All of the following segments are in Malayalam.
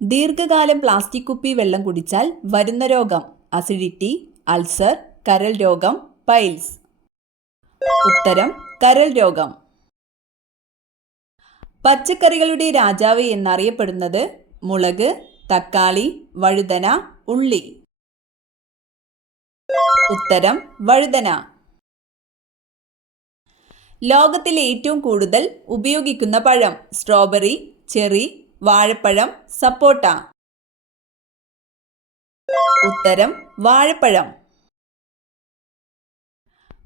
ദീർഘകാലം പ്ലാസ്റ്റിക് കുപ്പി വെള്ളം കുടിച്ചാൽ വരുന്ന രോഗം: അസിഡിറ്റി, അൾസർ, കരൾ രോഗം, പൈൽസ്. ഉത്തരം കരൾ രോഗം. പച്ചക്കറികളുടെ രാജാവ് എന്നറിയപ്പെടുന്നത്: മുളക്, തക്കാളി, വഴുതന, ഉള്ളി. ഉത്തരം വഴുതന. ലോകത്തിലെ ഏറ്റവും കൂടുതൽ ഉപയോഗിക്കുന്ന പഴം: സ്ട്രോബെറി, ചെറി, വാഴപ്പഴം, സപ്പോട്ട. ഉത്തരം വാഴപ്പഴം.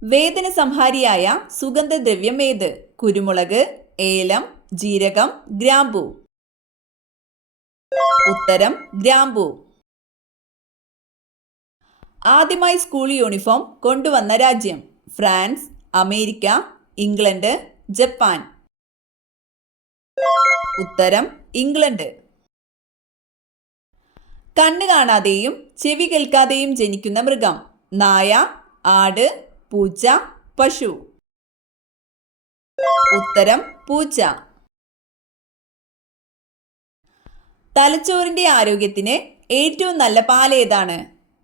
വേദന സംഹാരിയായ സുഗന്ധദ്രവ്യം ഏത്? കുരുമുളക്, ഏലം, ജീരകം, ഗ്രാമ്പൂ. ഉത്തരം ഗ്രാമ്പൂ. ആദ്യമായി സ്കൂൾ യൂണിഫോം കൊണ്ടുവന്ന രാജ്യം: ഫ്രാൻസ്, അമേരിക്ക, ഇംഗ്ലണ്ട്, ജപ്പാൻ. ഉത്തരം ഇംഗ്ലണ്ട്. കണ്ണ് കാണാതെയും ചെവി കേൾക്കാതെയും ജനിക്കുന്ന മൃഗം: നായ, ആട്, പൂച്ച, പശു. ഉത്തരം പൂച്ച. തലച്ചോറിന്റെ ആരോഗ്യത്തിന് ഏറ്റവും നല്ല പാൽ ഏതാണ്?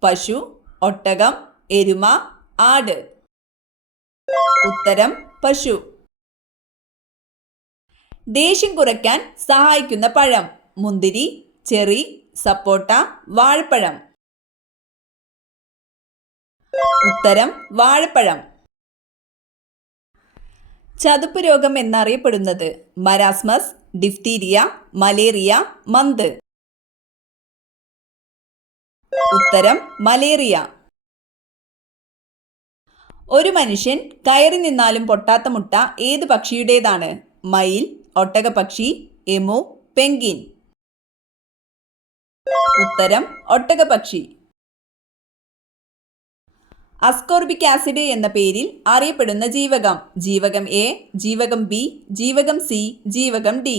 പശു, ഒട്ടകം, എരുമ, ആട്. ഉത്തരം പശു. ദേഷ്യം കുറയ്ക്കാൻ സഹായിക്കുന്ന പഴം: മുന്തിരി, ചെറി, സപ്പോട്ട, വാഴപ്പഴം. ഉത്തരം വാഴപ്പഴം. ചതുപ്പ് രോഗം എന്നറിയപ്പെടുന്നത്: മരാസ്മസ്, ഡിഫ്തീരിയ, മലേറിയ, മന്ത്. ഉത്തരം മലേറിയ. ഒരു മനുഷ്യൻ കയറി നിന്നാലും പൊട്ടാത്ത മുട്ട ഏത് പക്ഷിയുടേതാണ്? മയിൽ, ഒട്ടകപ്പക്ഷി, എമു, പെൻഗ്വിൻ. ഉത്തരം ഒട്ടകപ്പക്ഷി. അസ്കോർബിക് ആസിഡ് എന്ന പേരിൽ അറിയപ്പെടുന്ന ജീവകം: ജീവകം എ, ജീവകം ബി, ജീവകം സി, ജീവകം ഡി.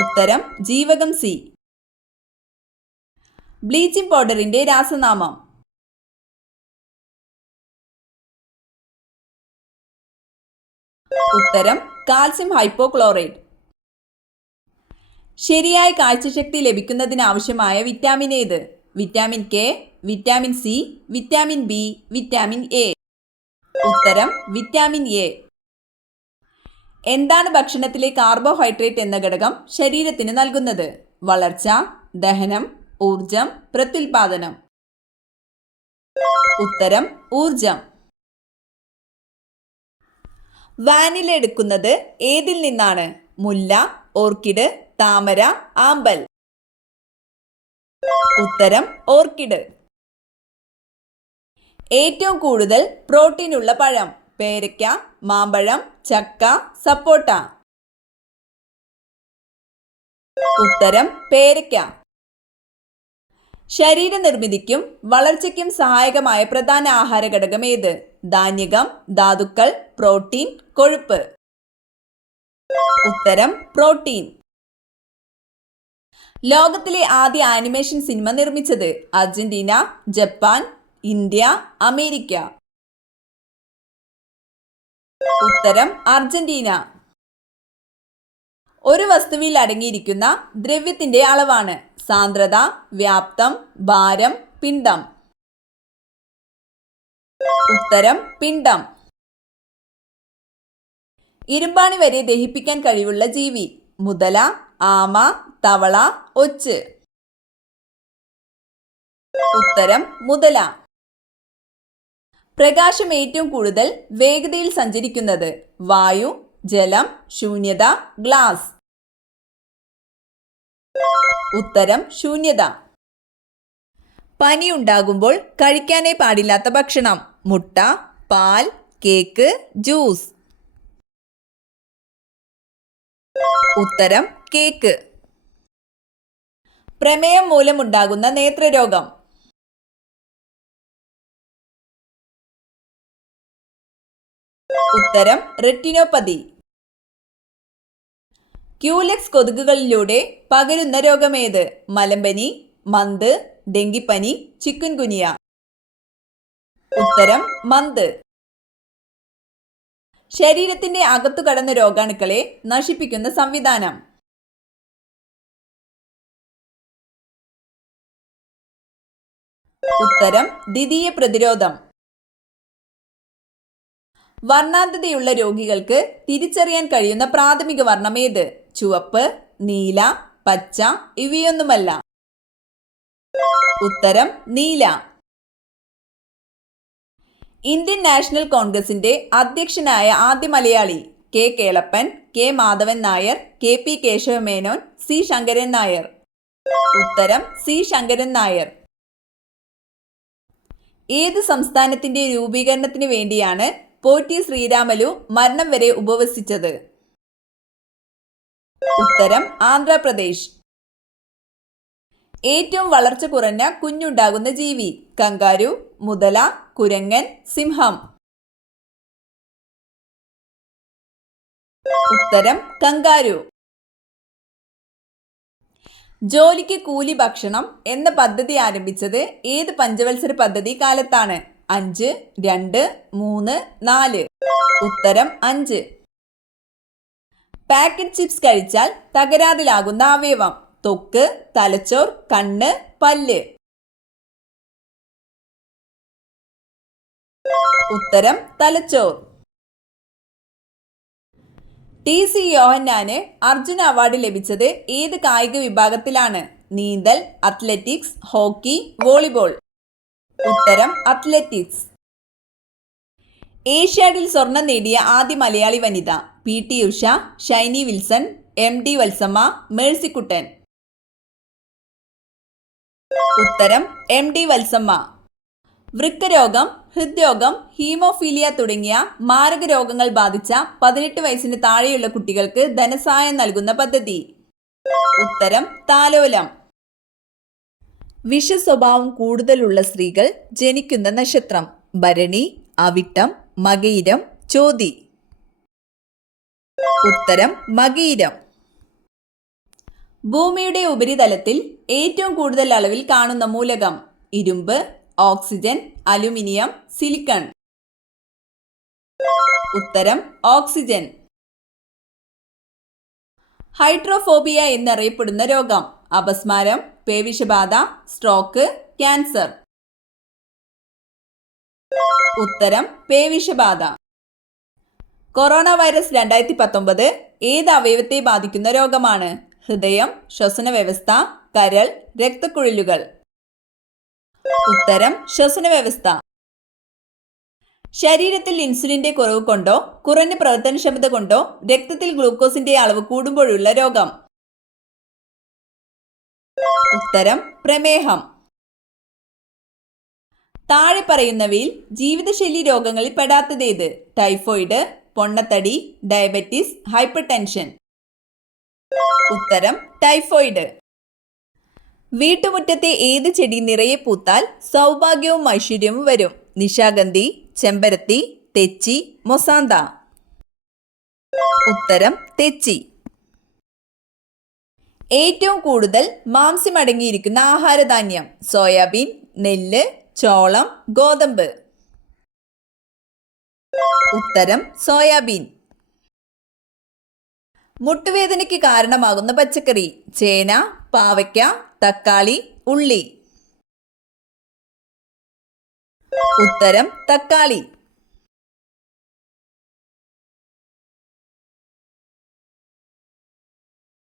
ഉത്തരം ജീവകം സി. ബ്ലീച്ചിംഗ് പൗഡറിന്റെ രാസനാമം: ഉത്തരം കാൽസ്യം ഹൈപ്പോക്ലോറൈറ്റ്. ശരിയായ കാഴ്ചശക്തി ലഭിക്കുന്നതിനാവശ്യമായ വിറ്റാമിൻ ഏത്? Vitamin K, vitamin C, vitamin B, vitamin A. ഉത്തരം വിറ്റാമിൻ എ. എന്താണ് ഭക്ഷണത്തിലെ കാർബോഹൈഡ്രേറ്റ് എന്ന ഘടകം ശരീരത്തിന് നൽകുന്നത്? വളർച്ച, ദഹനം, ഊർജം, പ്രത്യുൽപാദനം. ഉത്തരം ഊർജം. വാനില എടുക്കുന്നത് ഏതിൽ നിന്നാണ്? മുല്ല, ഓർക്കിഡ്, താമര, ആമ്പൽ. ഉത്തരം ഓർക്കിഡ്. ഏറ്റവും കൂടുതൽ പ്രോട്ടീൻ ഉള്ള പഴം: പേരയ്ക്ക, മാമ്പഴം, ചക്ക, സപ്പോട്ട. ഉത്തരം പേരയ്ക്ക. ശരീരനിർമ്മിതിക്കും വളർച്ചയ്ക്കും സഹായകമായ പ്രധാന ആഹാര ഘടകം ഏത്? ധാന്യകം, ധാതുക്കൾ, പ്രോട്ടീൻ, കൊഴുപ്പ്. ഉത്തരം പ്രോട്ടീൻ. ലോകത്തിലെ ആദ്യ ആനിമേഷൻ സിനിമ നിർമ്മിച്ചത്: അർജന്റീന, ജപ്പാൻ, ഇന്ത്യ, അമേരിക്ക. ഉത്തരം അർജന്റീന. ഒരു വസ്തുവിൽ അടങ്ങിയിരിക്കുന്ന ദ്രവ്യത്തിന്റെ അളവാണ്: സാന്ദ്രത, വ്യാപ്തം, ഭാരം, പിണ്ഡം. ഉത്തരം പിണ്ഡം. ഇരുമ്പാണി വരെ ദഹിപ്പിക്കാൻ കഴിവുള്ള ജീവി: മുതല, ആമ, തവള, ഒച്ച്. ഉത്തരം മുതല. പ്രകാശം ഏറ്റവും കൂടുതൽ വേഗതയിൽ സഞ്ചരിക്കുന്നത്: വായു, ജലം, ശൂന്യത, ഗ്ലാസ്. ഉത്തരം ശൂന്യത. പനി ഉണ്ടാകുമ്പോൾ കഴിക്കാനേ പാടില്ലാത്ത ഭക്ഷണം: മുട്ട, പാൽ, കേക്ക്, ജ്യൂസ്. ഉത്തരം കേക്ക്. പ്രമേയം മൂലമുണ്ടാകുന്ന നേത്രരോഗം: ഉത്തരം റെറ്റിനോപ്പതി. ക്യൂലെക്സ് കൊതുകുകളിലൂടെ പകരുന്ന രോഗമേത്? മലമ്പനി, മന്ത്, ഡെങ്കിപ്പനി, ചിക്കുൻഗുനിയ. ഉത്തരം മന്ത്. ശരീരത്തിന്റെ അകത്തു കടന്ന രോഗാണുക്കളെ നശിപ്പിക്കുന്ന സംവിധാനം: ഉത്തരം ദ്വിതീയ പ്രതിരോധം. വർണ്ണാന്ധതയുള്ള രോഗികൾക്ക് തിരിച്ചറിയാൻ കഴിയുന്ന പ്രാഥമിക വർണ്ണം ഏത്? ചുവപ്പ്, നീല, പച്ച, ഇവയൊന്നുമല്ല. ഉത്തരം നീല. ഇന്ത്യൻ നാഷണൽ കോൺഗ്രസിന്റെ അധ്യക്ഷനായ ആദ്യ Malayali? K Kelappan, K Madhavan Nair, K P Kesava Menon, C Sankaran Nair. ഉത്തരം സി ശങ്കരൻ നായർ. ഏത് സംസ്ഥാനത്തിന്റെ രൂപീകരണത്തിന് വേണ്ടിയാണ് പോറ്റി ശ്രീരാമലു മരണം വരെ ഉപവസിച്ചത്? ഉത്തരം ആന്ധ്രാപ്രദേശ്. ഏറ്റവും വളർച്ച കുറഞ്ഞ കുഞ്ഞുണ്ടാകുന്ന ജീവി? കങ്കാരു, മുതല, കുരങ്ങൻ, സിംഹം. ഉത്തരം കങ്കാരു. ജോലിക്ക് കൂലി ഭക്ഷണം എന്ന പദ്ധതി ആരംഭിച്ചത് ഏത് പഞ്ചവത്സര പദ്ധതി കാലത്താണ്? 5, 2, 3, 4. ഉത്തരം 5. പാക്കറ്റ് ചിപ്സ് കഴിച്ചാൽ തകരാറിലാകുന്ന അവയവം? ത്വക്ക്, തലച്ചോർ, കണ്ണ്, പല്ല്. ഉത്തരം തലച്ചോർ. TC യോഹന്നാന് അർജുന അവാർഡ് ലഭിച്ചത് ഏത് കായിക വിഭാഗത്തിലാണ്? നീന്തൽ, അത്ലറ്റിക്സ്, ഹോക്കി, വോളിബോൾ. ഉത്തരം അത്ലറ്റിക്സ്. ഏഷ്യാഡിൽ സ്വർണം നേടിയ ആദ്യ മലയാളി വനിത? PT Usha, Shiny Wilson, MD Valsamma, Mercykuttan. ഉത്തരം MD വത്സമ്മ. വൃക്കരോഗം, ഹൃദ്രോഗം, ഹീമോഫീലിയ തുടങ്ങിയ മാരക രോഗങ്ങൾ ബാധിച്ച 18 വയസ്സിന് താഴെയുള്ള കുട്ടികൾക്ക് ധനസഹായം നൽകുന്ന പദ്ധതി? ഉത്തരം താലോലം. വിഷസ്വഭാവം കൂടുതലുള്ള സ്ത്രീകൾ ജനിക്കുന്ന നക്ഷത്രം? ഭരണി, അവിട്ടം, മകയിരം, ചോതി. ഉത്തരം മകയിരം. ഭൂമിയുടെ ഉപരിതലത്തിൽ ഏറ്റവും കൂടുതൽ അളവിൽ കാണുന്ന മൂലകം? ഇരുമ്പ്, ഓക്സിജൻ, അലുമിനിയം, സിലിക്കൺ. ഉത്തരം ഓക്സിജൻ. ഹൈഡ്രോഫോബിയ എന്നറിയപ്പെടുന്ന രോഗം? അപസ്മാരം, പേവിഷബാധ, സ്ട്രോക്ക്, ക്യാൻസർ. ഉത്തരം പേവിഷബാധ. കൊറോണ വൈറസ് 2019 ഏത് അവയവത്തെ ബാധിക്കുന്ന രോഗമാണ്? ഹൃദയം, ശ്വസന വ്യവസ്ഥ, കരൾ, രക്തക്കുഴലുകൾ. ഉത്തരം ശ്വസന വ്യവസ്ഥ. ശരീരത്തിൽ ഇൻസുലിന്റെ കുറവ് കൊണ്ടോ കുറഞ്ഞ പ്രവർത്തനക്ഷമത കൊണ്ടോ രക്തത്തിൽ ഗ്ലൂക്കോസിന്റെ അളവ് കൂടുമ്പോഴുള്ള രോഗം? ഉത്തരം പ്രമേഹം. താഴെ പറയുന്നവയിൽ ജീവിതശൈലി രോഗങ്ങളിൽ പെടാത്തതേത്? ടൈഫോയിഡ്, പൊണ്ണത്തടി, ഡയബറ്റിസ്, ഹൈപ്പർ ടെൻഷൻ. ഉത്തരം ടൈഫോയിഡ്. വീട്ടുമുറ്റത്തെ ഏത് ചെടി നിറയെ പൂത്താൽ സൗഭാഗ്യവും ഐശ്വര്യവും വരും? നിശാഗന്ധി, ചെമ്പരത്തി, തെച്ചി, മൊസാന്ത. ഉത്തരം തെച്ചി. ഏറ്റവും കൂടുതൽ മാംസ്യം അടങ്ങിയിരിക്കുന്ന ആഹാരധാന്യം? സോയാബീൻ, നെല്ല്, ചോളം, ഗോതമ്പ്. ഉത്തരം സോയാബീൻ. മുട്ടുവേദനയ്ക്ക് കാരണമാകുന്ന പച്ചക്കറി? ചേന, പാവയ്ക്ക, തക്കാളി, ഉള്ളി. ഉത്തരം തക്കാളി.